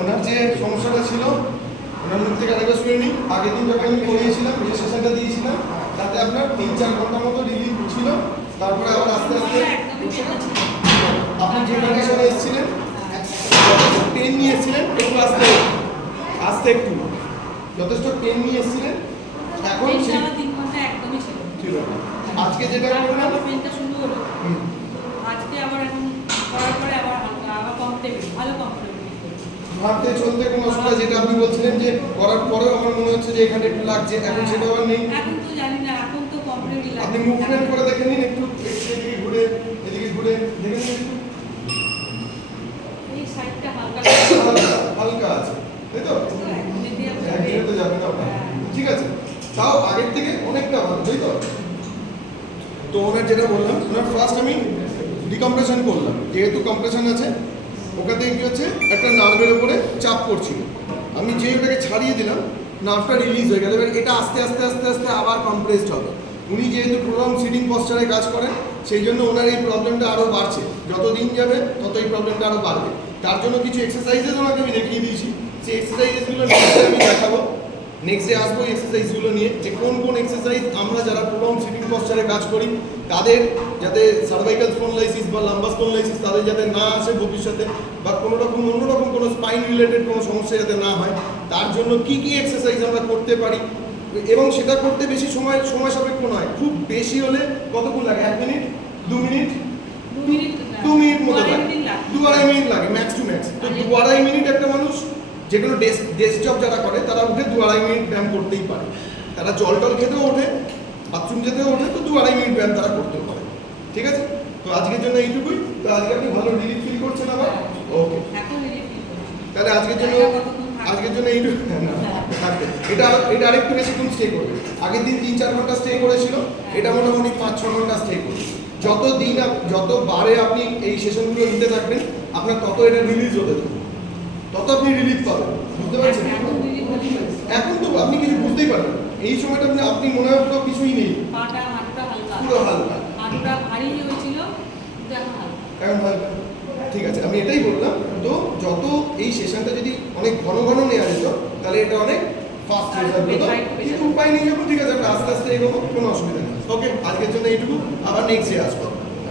ওনার যে সমস্যাটা ছিল ওনার মুখ থেকে আরেকবার শুনে নিই। আগের দিন যখন আমি করিয়েছিলাম যে সেশনটা দিয়েছিলাম তাতে আপনার 3-4 ঘন্টার মতো রিলিফ ছিল। তারপরে আবার আস্তে আস্তে আপনি যে কন্ডিশনে এসেছিলেন পেন নিয়ে এসেছিলেন একটু আস্তে আস্তে একটু যথেষ্ট পেন নিয়ে এসেছিলেন। এখন সেই 3 ঘন্টা একদমই ছিল। আজকে যেটা করলাম পেনটা শুরু হলো আজকে আবার এখন করার পরে আবার কমপ্লিট ভালো কমপ্লিট হাঁটতে চলতে কোনো অসুবিধা যেটা আপনি বলছিলেন যে করার পরেও আমার মনে হচ্ছে যে এখানে একটু লাগছে, এখন সেটা আবার নেই। এখন তো জানি না, এখন তো কমপ্লিটই লাগে। আপনি মুভমেন্ট করে দেখে নিন একটু, এদিকে ঘুরে দেখে নিন একটু। এই সাইডটা হালকা হালকা আছে তাই তো? একদিনে তো যাবে না ওটা। ঠিক আছে, তাও আগের থেকে অনেকটা ভালো তাই তো? তো ওনার যেটা বললাম, ওনার ফার্স্ট আমি ডিকম্প্রেশন করলাম। যেহেতু কম্প্রেশন আছে ওখান থেকে কী হচ্ছে একটা নার্ভের উপরে চাপ পড়ছিল, আমি যেই ওটাকে ছাড়িয়ে দিলাম নার্ভটা রিলিজ হয়ে গেল। এবার এটা আস্তে আস্তে আস্তে আস্তে আবার কম্প্রেসড হবে। উনি যেহেতু প্রোগ্রাম সিটিং পশ্চারে কাজ করেন সেই জন্য ওনার এই প্রবলেমটা আরও বাড়ছে। যত দিন যাবে তত এই প্রবলেমটা আরও বাড়বে। তার জন্য কিছু এক্সারসাইজেস ওনাকে আমি দেখিয়ে দিয়েছি। সেই এক্সারসাইজেসগুলো আমি দেখাবো, নেক্সট ডে আসবো এক্সারসাইজগুলো নিয়ে, যে কোন কোন এক্সারসাইজ আমরা যারা প্রোগ্রাম সিটিং পশ্চারে কাজ করি তাদের যাতে সার্ভাইকাল স্পন্ডলাইসিস বা লাম্বার স্পন্ডলাইসিস তাদের যাতে না আসে ভবিষ্যতে, বা কোনো রকম অন্যরকম কোনো স্পাইন রিলেটেড কোনো সমস্যা যাতে না হয়, তার জন্য কি কি এক্সারসাইজ আমরা করতে পারি। এবং সেটা করতে বেশি সময় সাপেক্ষ নয়, খুব বেশি হলে কতক্ষণ লাগে? 1 মিনিট 2 মিনিট 2 মিনিট মতো লাগে, 2-2.5 মিনিট লাগে ম্যাক্স টু ম্যাক্স। তো 2-2.5 মিনিট একটা মানুষ যে কোনো ডেস্ক জব যারা করে তারা উঠে 2-2.5 মিনিট ব্যায়াম করতেই পারে। তারা জল খেতেও ওঠে, বাথরুম যেতেও ওঠে, তো 2-2.5 মিনিট ব্যায়াম তারা করতেও পারে। ঠিক আছে, তো আজকের জন্য এইটুকুই। তো আজকে আপনি ভালো রিলিফ ফিল করছেন আবার? ওকে, তাহলে আজকের জন্য এইটুকু থাকবে। এটা আরেকটু বেশিক্ষণ স্টে করবে। আগের দিন 3-4 ঘন্টা স্টে করেছিল, এটা মোটামুটি 5-6 ঘন্টা স্টে করবে। যতবারে আপনি এই সেশনগুলো নিতে থাকবেন আপনার তত এটা রিলিজ হতে থাকবে, তত আপনি রিলিফ পাবেন। বুঝতে পারছেন? এখন তো আপনি কিছু বুঝতেই পারবেন, এই সময়টা আপনি মনে হয় তো কিছুই নেই, পুরো হালকা, এখন হালকা। ঠিক আছে, আমি এটাই বললাম। তো যত এই সেশনটা যদি অনেক ঘন ঘন নেওয়া যেত তাহলে এটা অনেক ফাস্ট রেজাল্ট হতো, কিন্তু উপায় নেই যখন। ঠিক আছে, আমরা আস্তে আস্তে এগোবো, কোনো অসুবিধা নেই। ওকে, আজকের জন্য এইটুকু, আবার নেক্সট ডে আসবো।